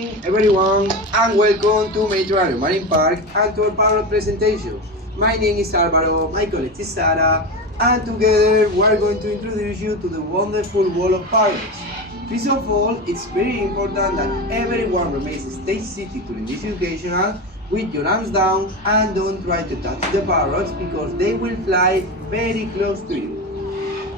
Everyone, and welcome to Mediterraneo Marine Park and to our parrot presentation. My name is Álvaro, my colleague is Sara, and together we are going to introduce you to the wonderful world of parrots. First of all, it's very important that everyone remains stay seated during this educational with your arms down and don't try to touch the parrots because they will fly very close to you.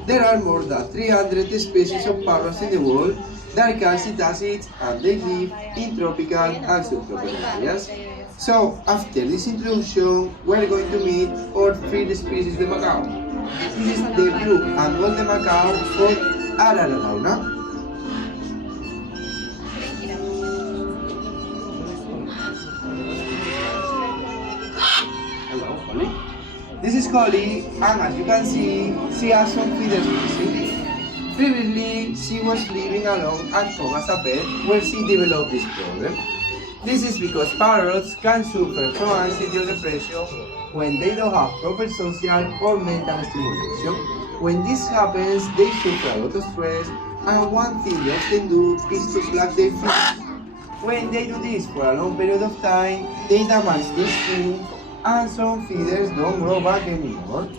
There are more than 300 species of parrots in the world that are cetaceans and they live in tropical and subtropical areas. So, after this introduction, we're going to meet our three species of macaw. This is the blue and golden macaw called Arararauna. Hello, Holly. This is Holly, and as you can see, she has some feathers missing. Previously, she was living alone at home as a pet where she developed this problem. This is because parrots can suffer from anxiety or depression when they don't have proper social or mental stimulation. When this happens, they suffer a lot of stress, and one thing they often do is to pluck their feathers. When they do this for a long period of time, they damage their skin and some feathers don't grow back anymore.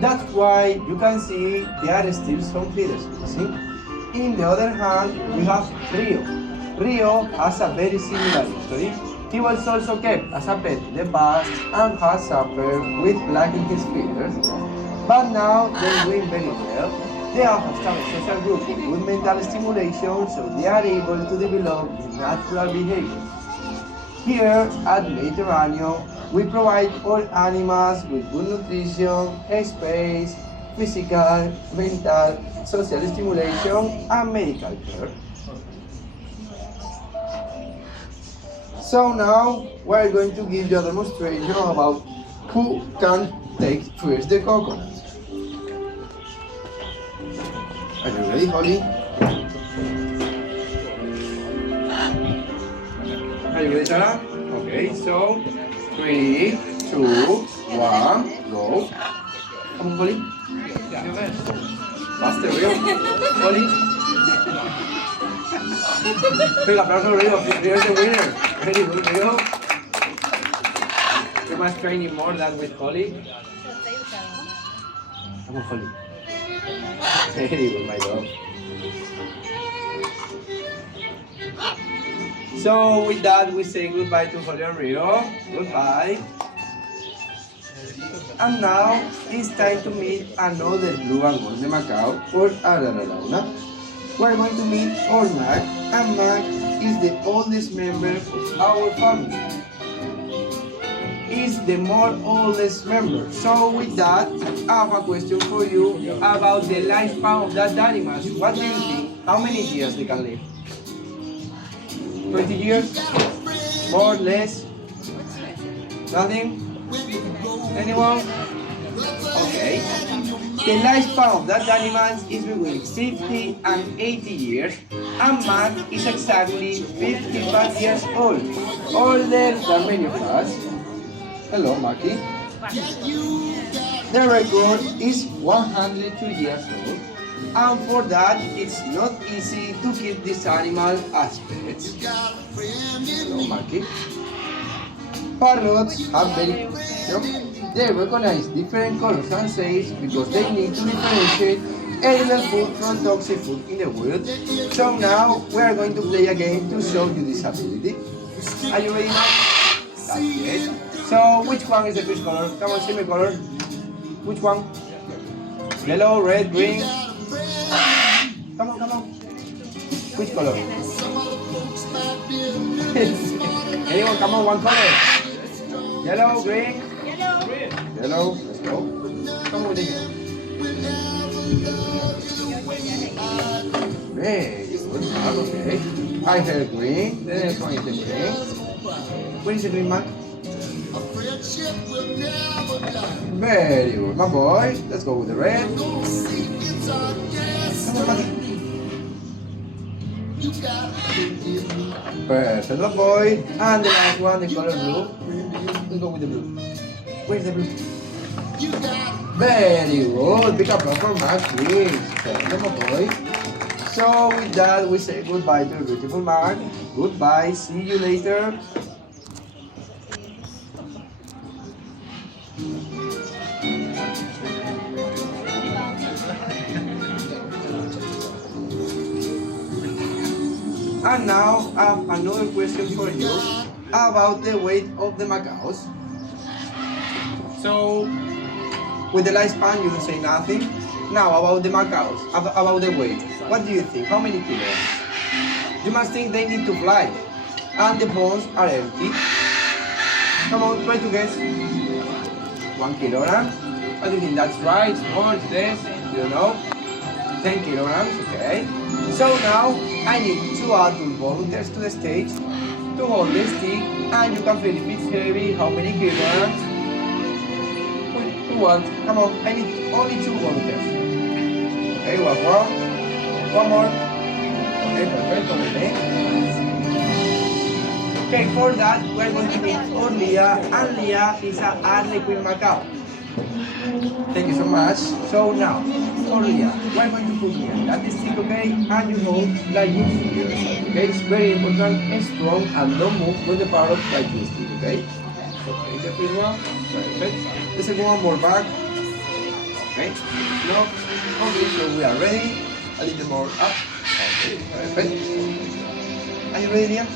That's why you can see there are still some feathers missing. In the other hand, we have Rio. Rio has a very similar history. He was also kept as a pet in the past and has suffered with lacking his feathers. But now they're doing very well. They have established a social group with good mental stimulation, so they are able to develop natural behavior. Here at Mediterraneo, we provide all animals with good nutrition, space, physical, mental, social stimulation, and medical care. So now we're going to give you a demonstration about who can take first the coconut. Are you ready, Holly? Are you ready, Sarah? Okay, so 3, 2, 1, go. Come on, Holly. Faster, Rio. Holly. Big aplauso, Rio. Rio's the winner. Very good, Rio. You must train him more than with Holly. Come on, Holly. Very good, my dog. So with that, we say goodbye to Holly and Rio. Goodbye. And now it's time to meet another blue and golden macaw or Arararauna. We're going to meet our Mac, and Mac is the oldest member of our family. Is the more oldest member. So with that, I have a question for you about the lifespan of that animal. What do you think? How many years they can live? 20 years? More, less? Nothing? Anyone? Okay. The lifespan of that animal is between 50 and 80 years, and Mac is exactly 55 years old, older than many of us. Hello, Mackie. The record is 102 years old. And for that, it's not easy to keep this animal as pets. Hello, Marky. Parrots have very they recognize different colors and shapes because they need to differentiate edible food from toxic food in the wild. So now we are going to play a game to show you this ability. Are you ready now? That's it. So which one is the first color? Come on, see me color. Which one? Yellow, red, green. Come on, come on. Which color? Anyone, come on, one color. Yellow, green? Yellow. Green. Yellow, let's go. Come on with it. Very good, okay. I heard green, the next one is the green. Where is the green mark? Very good, my boy. Let's go with the red. Come on, buddy. Perfect, my boy. And the last one, the color blue. Let's go with the blue. Where's the blue? Very good. Big applause for Max, please. Come on, boy. So with that, we say goodbye to the beautiful Mark. Goodbye. See you later. And now I have another question for you about the weight of the macaws. So, with the lifespan, you don't say nothing. Now, about the macaws, about the weight. What do you think? How many kilograms? You must think they need to fly. And the bones are empty. Come on, try to guess. 1 kilogram. What do you think? That's right. More, it's less. You don't know. 10 kilograms, okay. So now, I need 2 adult volunteers to the stage to hold the stick, and you can feel if it's heavy, how many kilograms. Who wants? Come on, I need only 2 volunteers. Okay, one more. One more. Okay, perfect, okay. Okay, for that, we're going to meet Orlia, and Leah is a Harlequin macaw. Thank you so much. So now, Orlia, we're going to put here that stick, okay, and you hold like this. Okay, it's very important and strong, and don't move when the parrot like this, okay? So take the first one, perfect. The second one more back. Okay, no. Okay, so we are ready. A little more up. Okay, perfect. Are you ready, Leah?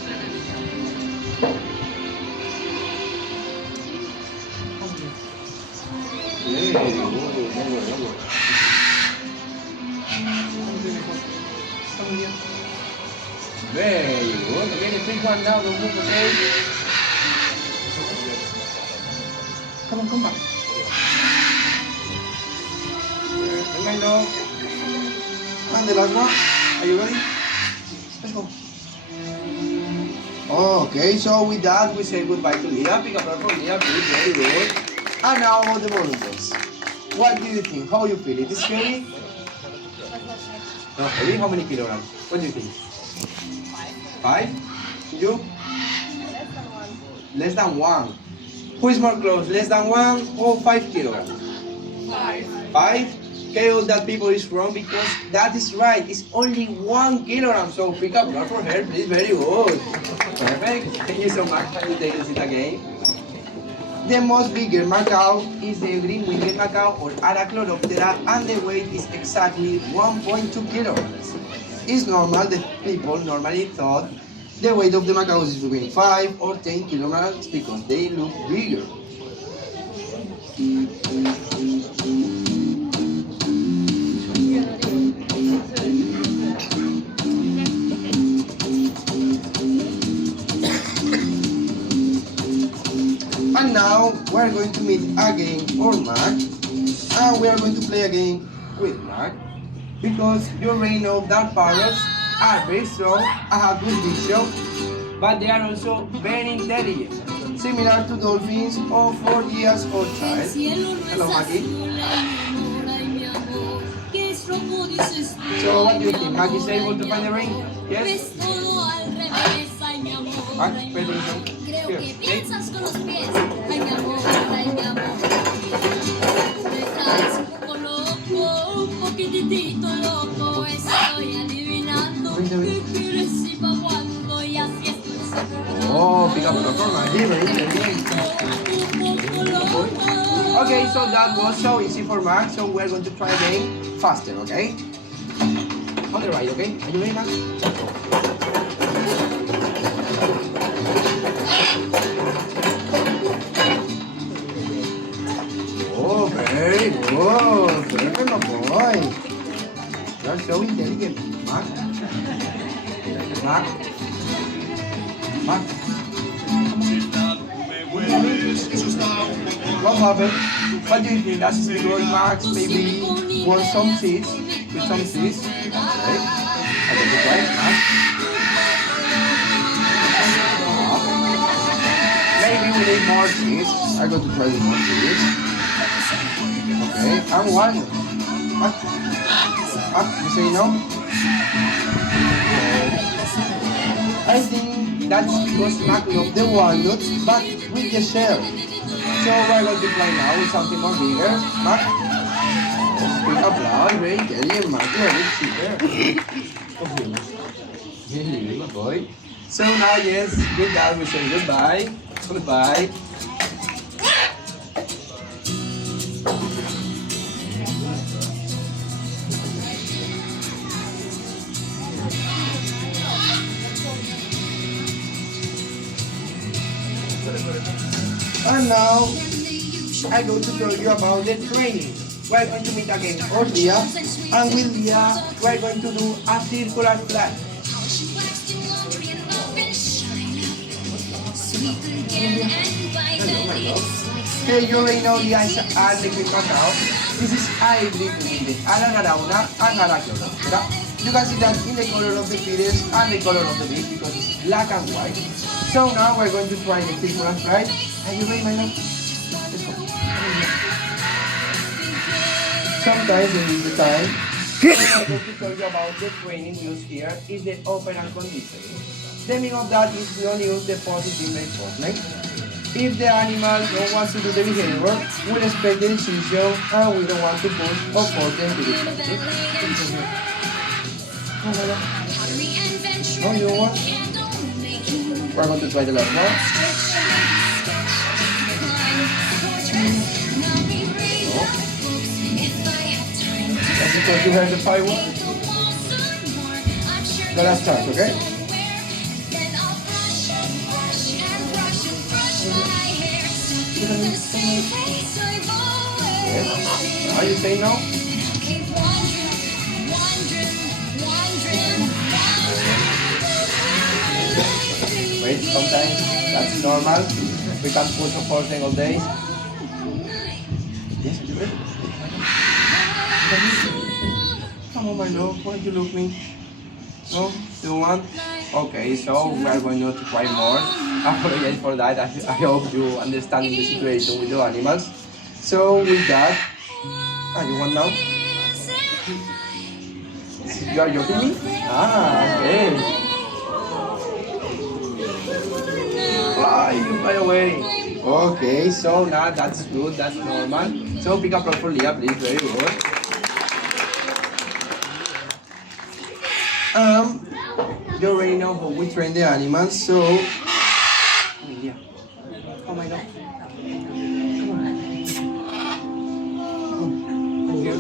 Very good. Very good. Okay, the big one now, don't move, okay? Come on, come back. Very low. And the last one. Are you ready? Let's go. Okay, so with that, we say goodbye to Leah. Pick up for Leah, please. Very good. And now about the volunteers. What do you think? How you feel? It is scary? Not heavy? How many kilograms? What do you think? 5? You? Less than 1. Who is more close? Less than 1 or 5 kilograms? 5. 5? Okay, all that people is wrong because that is right. It's only 1 kilogram. So pick up blood for her, please. Very good. Perfect. Thank you so much. Can you take a seat again? The most bigger macaw is the green-winged macaw or Arachlorhoptera, and the weight is exactly 1.2 kilograms. It's normal that people normally thought the weight of the macaws is between 5 or 10 kilograms because they look bigger. And now we're going to meet again for Mark, and we are going to play a game with Mark because you already know that parrots are very strong and have good vision, but they are also very intelligent, similar to dolphins of 4 years old child. Hello, Maggie. So what do you think? Maggie is able to find the ring? Yes? Mark, pay attention. Here, okay? Oh, pick up the format. Okay, so that was so easy for Mark, so we're going to try again faster, okay? On the right, okay? Are you ready, Mark? Oh, very good. Perfect, my boy. You're so intelligent, Mark. Mark. Mark. What happened? What do you think? That's good, Max. Maybe want some seeds? With some seeds? Okay. I got the right, Max. Maybe we need more seeds. I'm going to try with more seeds. Okay, and one. What? You say no? I think that's because Mac loved the walnuts, but with the shell. So we're going to play now with something more bigger. Mac? Pick up loud, very intelligent, Mac. You're a big cheater. Really, my boy. So now, yes, with that we say goodbye. Goodbye. And now, I'm going to tell you about the training. We're going to meet again with Leah, and with Leah, we're going to do a circular flag. Okay, you already know Leah is a liquid now. This is I liquid. You can see that in the color of the feathers and the color of the beak because it's black and white. So now we're going to try the circular flag. Are you ready, my love? Let's go. Sometimes there is the time. I'm going to tell you about the training used here is the operant conditioning. The meaning of that is we only use the positive reinforcement. If the animal don't want to do the behavior, we respect the decision and we don't want to push or force them to do something. No, you don't want? We're going to try the last one. That's because you heard the firework. The last chance, okay? Yes. Are you saying no? Wait, sometimes that's normal. We can't push for single days. Yes, you ready? Come on, my love, why do you look me? No? You want? Okay, so we are going to try more. I apologize for that. I hope you understand the situation with the animals. So with that, you want now? You are joking me? Okay. Fly, you fly away. Okay, so now that's good, that's normal. So pick up for Leah, please, very good. You already know how we train the animals, so yeah. Oh my god. Come on. Come here.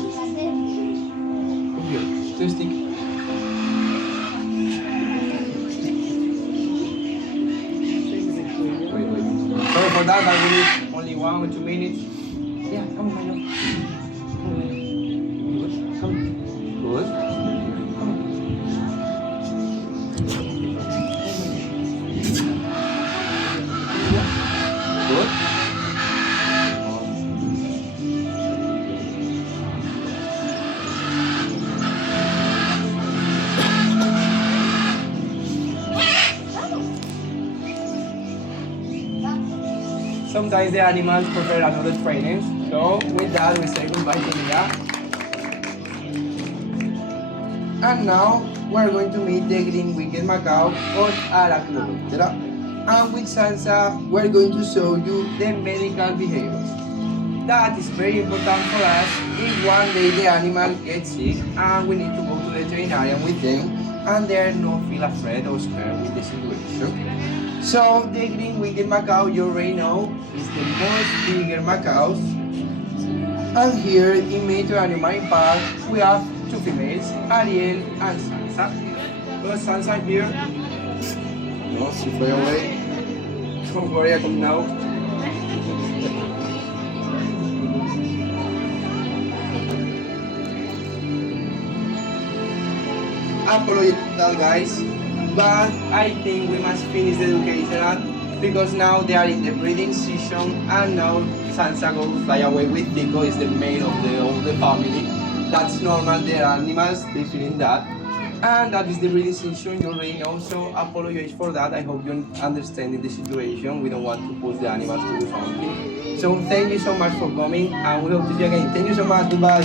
Come here. Two stick. Wait. Sorry for that, but we need only 1 or 2 minutes. Yeah, come on, my love. Come. Good. Sometimes the animals prefer another training, so with that we say goodbye to Leah. And now we're going to meet the green-winged macaw or Arachnoptera. And with Sansa we're going to show you the medical behaviors. That is very important for us if one day the animal gets sick and we need to go to the veterinarian with them and they don't feel afraid or scared with the situation. So the green-winged macaw, you already know, is the most bigger macaws. And here in Mediterranean Marine Park, we have 2 females, Ariel and Sansa. Well, Sansa here. No, she flew away. Don't worry, I come now. Apologize for that, guys. But I think we must finish the education because now they are in the breeding season and now Sansa will fly away with Tico, is the male of the family. That's normal, they're animals, they feeling that. And that is the breeding season, you already know, so apologize for that. I hope you understand the situation. We don't want to push the animals to do something. So thank you so much for coming and we hope to see you again. Thank you so much, goodbye.